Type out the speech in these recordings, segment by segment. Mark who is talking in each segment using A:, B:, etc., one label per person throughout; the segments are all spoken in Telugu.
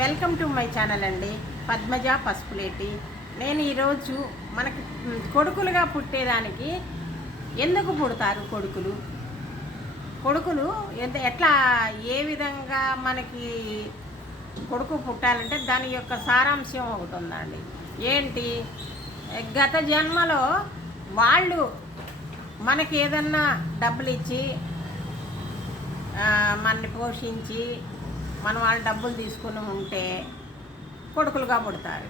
A: వెల్కమ్ టు మై ఛానల్ అండి. పద్మజ పసుపులేటి. నేను ఈరోజు మనకి కొడుకులుగా పుట్టేదానికి ఎందుకు పుడతారు కొడుకులు? కొడుకులు ఎంత ఎట్లా ఏ విధంగా మనకి కొడుకు పుట్టాలంటే దాని యొక్క సారాంశం ఒకటి ఉందండి. ఏంటి? గత జన్మలో వాళ్ళు మనకి ఏదన్నా డబ్బులు ఇచ్చి మనని పోషించి మనం వాళ్ళ డబ్బులు తీసుకుని ఉంటే కొడుకులుగా పుడతారు.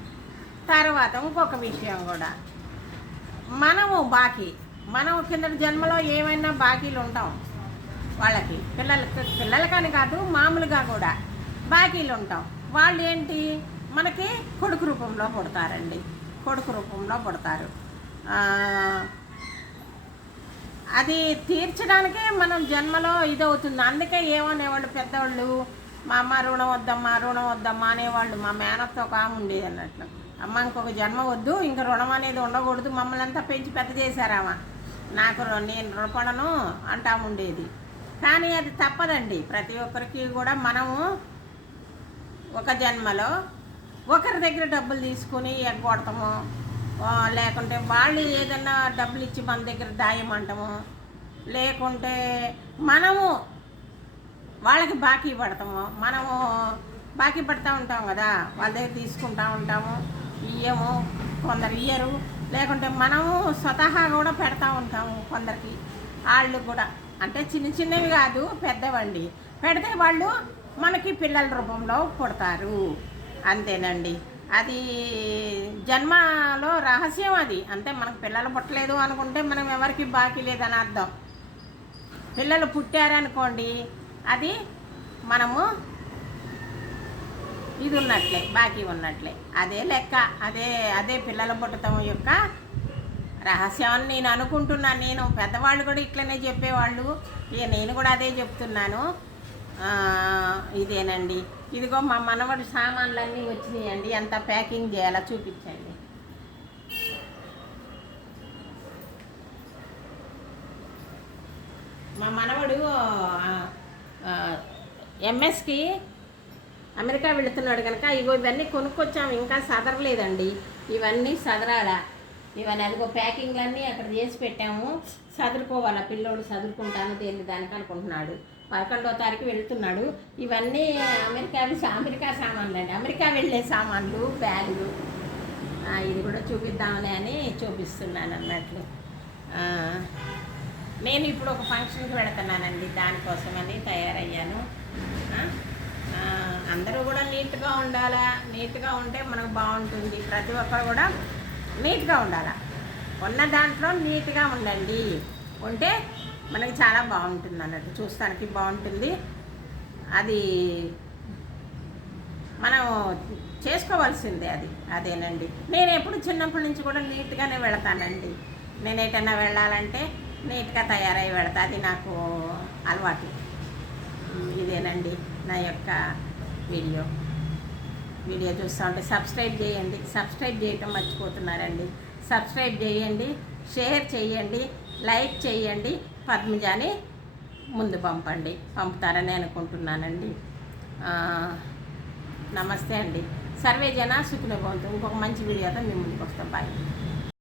A: తర్వాత ఇంకొక విషయం కూడా. మనము బాకీ మనం కింద జన్మలో ఏమైనా బాకీలు ఉంటాం. వాళ్ళకి పిల్లలకి పిల్లలకని కాదు మామూలుగా కూడా బాకీలు ఉంటాం. వాళ్ళు ఏంటి? మనకి కొడుకు రూపంలో పుడతారండి. కొడుకు రూపంలో పుడతారు. అది తీర్చడానికే మనం జన్మలో ఇదవుతుంది. అందుకే ఏమనేవాళ్ళు పెద్దవాళ్ళు మా అమ్మ రుణం వద్దమ్మా రుణం వద్దమ్మా అనేవాళ్ళు. మా మేనత్తో ఒక ఆమె ఉండేది అన్నట్లు. అమ్మ ఇంకొక జన్మ వద్దు ఇంకా రుణం అనేది ఉండకూడదు మమ్మల్ని అంతా పెంచి పెద్ద చేశారామా నాకు నేను రుణపడను అంటా ఉండేది. కానీ అది తప్పదండి. ప్రతి ఒక్కరికి కూడా మనము ఒక జన్మలో ఒకరి దగ్గర డబ్బులు తీసుకుని ఎగ్గొడతాము లేకుంటే వాళ్ళు ఏదన్నా డబ్బులు ఇచ్చి మన దగ్గర దాయమంటాము. లేకుంటే మనము వాళ్ళకి బాకీ పడతాము. మనము బాకీ పడతా ఉంటాం కదా. వాళ్ళ దగ్గర తీసుకుంటా ఉంటాము. ఇయ్యము. కొందరు ఇయ్యరు. లేకుంటే మనము స్వతహా కూడా పెడతా ఉంటాము కొందరికి. వాళ్ళు కూడా. అంటే చిన్న చిన్నవి కాదు పెద్దవండి. పెడితే వాళ్ళు మనకి పిల్లల రూపంలో పుడతారు. అంతేనండి. అది జన్మలో రహస్యం అది. అంతే మనకు పిల్లలు పుట్టలేదు అనుకుంటే మనం ఎవరికి బాకీ లేదని అర్థం. పిల్లలు పుట్టారనుకోండి అది మనము ఇది ఉన్నట్లే బాకీ ఉన్నట్లే. అదే లెక్క అదే అదే పిల్లల పుట్టడం యొక్క రహస్యం అని నేను అనుకుంటున్నాను. నేను పెద్దవాళ్ళు కూడా ఇట్లనే చెప్పేవాళ్ళు. ఇక నేను కూడా అదే చెప్తున్నాను. ఇదేనండి. ఇదిగో మా మనవడి సామాన్లన్నీ వచ్చినాయండి. ఎంత ప్యాకింగ్ చేయాలో చూపించండి. మా మనవడు ఎంఎస్కి అమెరికా వెళుతున్నాడు కనుక ఇగో ఇవన్నీ కొనుక్కొచ్చాము ఇంకా సదరలేదండి. ఇవన్నీ సదరాలా ఇవన్నీ అదిగో ప్యాకింగ్లన్నీ అక్కడ చేసి పెట్టాము. సదురుకోవాలా పిల్లోడు చదువుకుంటాను దేన్ని దానికి అనుకుంటున్నాడు. పదకొండో తారీఖు వెళ్తున్నాడు. ఇవన్నీ అమెరికా అమెరికా సామాన్లు అండి అమెరికా వెళ్ళే సామాన్లు బ్యాగులు. ఇది కూడా చూపిద్దామని అని చూపిస్తున్నాను అన్నట్లు నేను ఇప్పుడు ఒక ఫంక్షన్కి పెడుతున్నానండి దానికోసమని తయారయ్యాను. అందరూ కూడా నీట్గా ఉండాలా? నీట్గా ఉంటే మనకు బాగుంటుంది. ప్రతి ఒక్కరు కూడా నీట్గా ఉండాలా? ఉన్న దాంట్లో నీట్గా ఉండండి. ఉంటే మనకి చాలా బాగుంటుంది అన్నట్టు చూస్తానికి బాగుంటుంది. అది మనం చేసుకోవాల్సిందే అది. అదేనండి. నేను ఎప్పుడు చిన్నప్పటి నుంచి కూడా నీట్గానే వెళతానండి. నేను ఎటన్నా వెళ్ళాలంటే నీట్గా తయారై పెడతాది అది నాకు అలవాటు. ఇదేనండి నా యొక్క వీడియో. వీడియో చూస్తూ ఉంటే సబ్స్క్రైబ్ చేయండి. సబ్స్క్రైబ్ చేయటం మర్చిపోతున్నారండి. సబ్స్క్రైబ్ చేయండి షేర్ చేయండి లైక్ చేయండి పద్మజాని ముందు పంపండి. పంపుతారని అనుకుంటున్నానండి. నమస్తే అండి. సర్వే జన సుఖిన ఇంకొక మంచి వీడియోతో మీ ముందుకు వస్తాం. బాయ్.